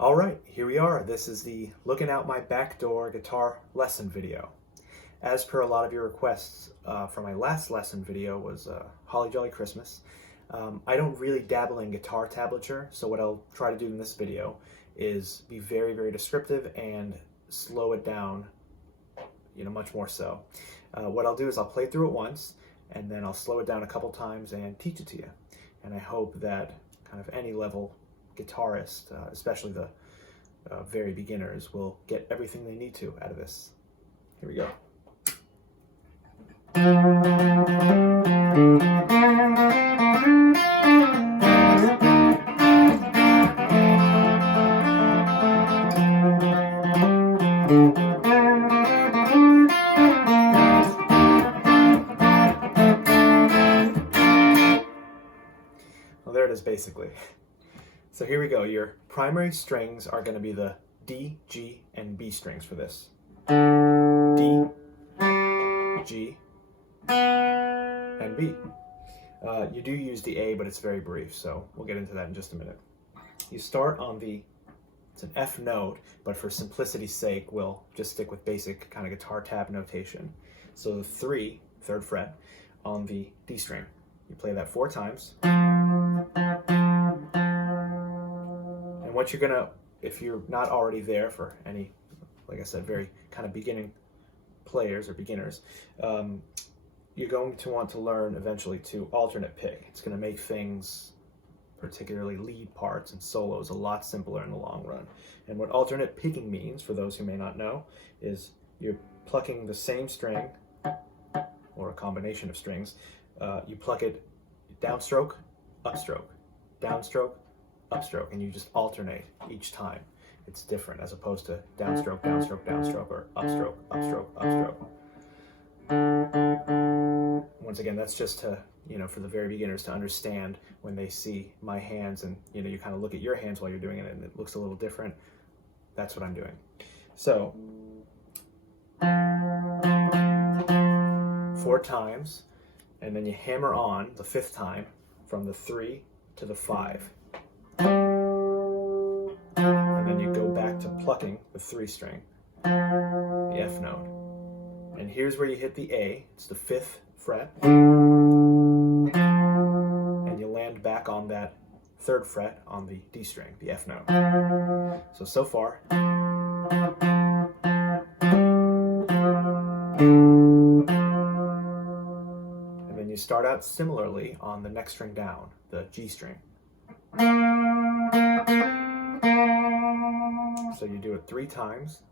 All right, here we are. This is the Looking Out My Backdoor guitar lesson video. As per a lot of your requests for my last lesson video was Holly Jolly Christmas. I don't really dabble in guitar tablature, so what I'll try to do in this video is be very, very descriptive and slow it down, much more so. What I'll do is I'll play through it once, and then I'll slow it down a couple times and teach it to you. And I hope that kind of any level guitarist, especially the very beginners, will get everything they need to out of this. Here we go. Well, there it is basically. So here we go. Your primary strings are going to be the D, G, and B strings for this. D, G, and B. You do use the A, but it's very brief, so we'll get into that in just a minute. You start on it's an F note, but for simplicity's sake, we'll just stick with basic kind of guitar tab notation. So the 3, 3rd fret, on the D string. You play that 4 times. And what you're gonna, if you're not already there for any, like I said, very kind of beginning players or beginners, you're going to want to learn eventually to alternate pick. It's gonna make things, particularly lead parts and solos, a lot simpler in the long run. And what alternate picking means, for those who may not know, is you're plucking the same string, or a combination of strings. You pluck it downstroke, upstroke, downstroke, upstroke, and you just alternate each time. It's different as opposed to downstroke, downstroke, downstroke, or upstroke, upstroke, upstroke. Once again, that's just to, for the very beginners to understand when they see my hands and, you kind of look at your hands while you're doing it and it looks a little different. That's what I'm doing. So, 4 times, and then you hammer on the 5th time from the 3 to the 5. And then you go back to plucking the 3 string, the F note. And here's where you hit the A, it's the 5th fret. And you land back on that 3rd fret on the D string, the F note. So far. And then you start out similarly on the next string down, the G string. So you do it 3 times.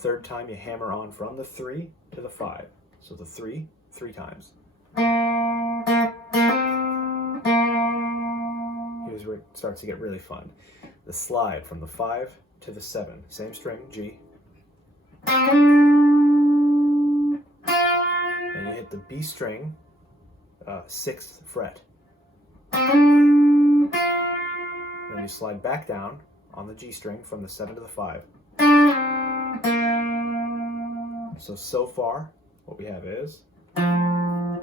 3rd time you hammer on from the 3 to the 5. So the 3, 3 times. Here's where it starts to get really fun. The slide from the 5 to the 7. Same string, G. And you hit the B string, 6th fret. Then you slide back down on the G string from the 7 to the 5. So far, what we have is and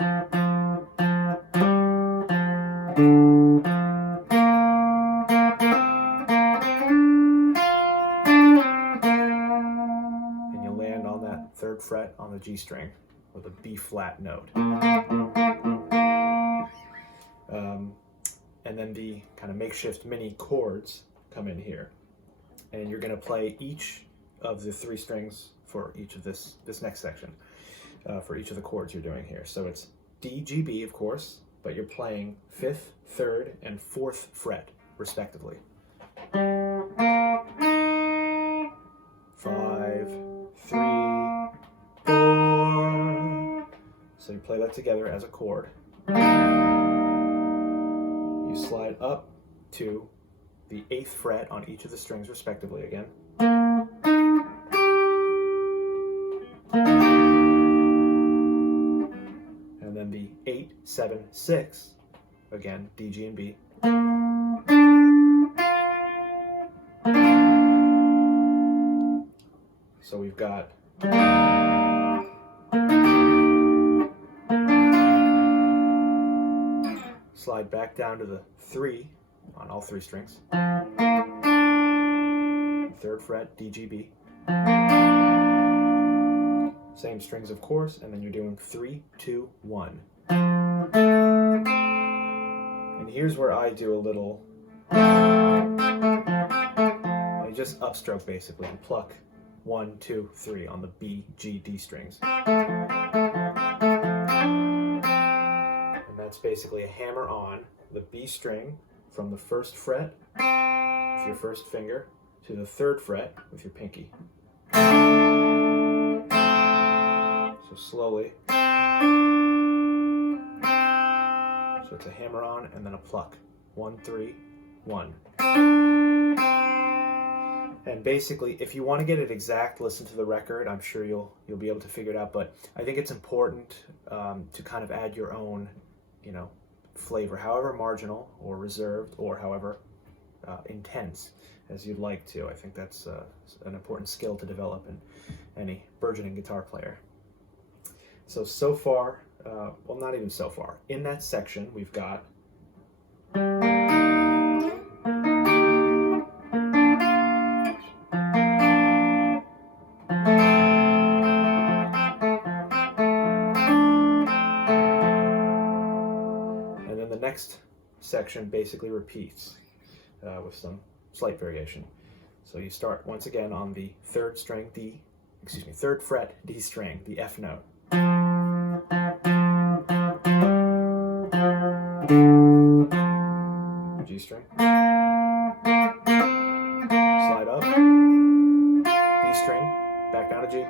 you land on that 3rd fret on the G string with a B flat note. And then the kind of makeshift mini chords come in here. And you're going to play each of the 3 strings for each of this next section, for each of the chords you're doing here. So it's D, G, B, of course, but you're playing 5th, 3rd, and 4th fret, respectively. 5, 3, 4. So you play that together as a chord. You slide up to the 8th fret on each of the strings respectively again. And then the 8, 7, 6, again, D, G, and B. So we've got slide back down to the 3 on all 3 strings. 3rd fret, D, G, B. Same strings, of course, and then you're doing 3, 2, 1. And here's where I do a little, I just upstroke basically and pluck 1, 2, 3 on the B, G, D strings. And that's basically a hammer on the B string from the 1st fret with your 1st finger to the 3rd fret with your pinky. So slowly. So it's a hammer on and then a pluck. 1, 3, 1. And basically, if you want to get it exact, listen to the record. I'm sure you'll be able to figure it out. But I think it's important to kind of add your own, flavor, however marginal or reserved or however intense as you'd like to. I think that's an important skill to develop in any burgeoning guitar player. So far, well, not even so far. In that section, we've got next section basically repeats with some slight variation. So you start once again on the 3rd string D, 3rd fret D string, the F note. G string. Slide up. B string, back down to G.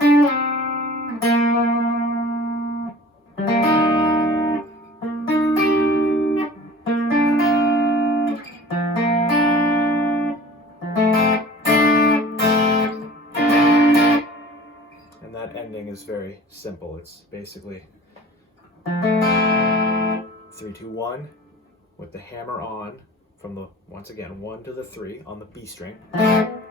That ending is very simple. It's basically 3, 2, 1 with the hammer on from the, once again, 1 to the 3 on the B string. Ba,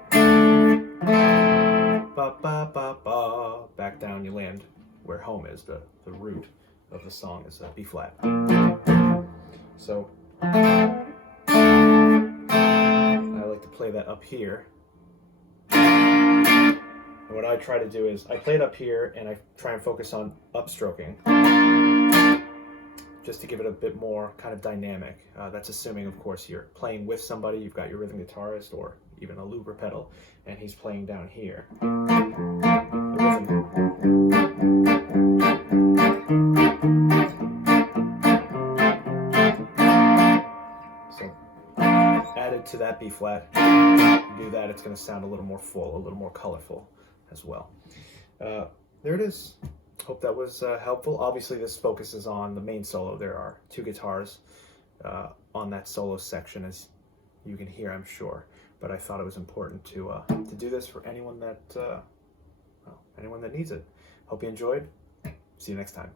ba, ba, ba. Back down, you land where home is. The root of the song is B flat. So I like to play that up here. What I try to do is I play it up here and I try and focus on upstroking just to give it a bit more kind of dynamic. That's assuming, of course, you're playing with somebody, you've got your rhythm guitarist or even a looper pedal, and he's playing down here. So added to that B flat, you do that, it's going to sound a little more full, a little more colorful as well. There it is. Hope that was helpful. Obviously, this focuses on the main solo. There are 2 guitars on that solo section, as you can hear, I'm sure. But I thought it was important to do this for anyone that needs it. Hope you enjoyed. See you next time.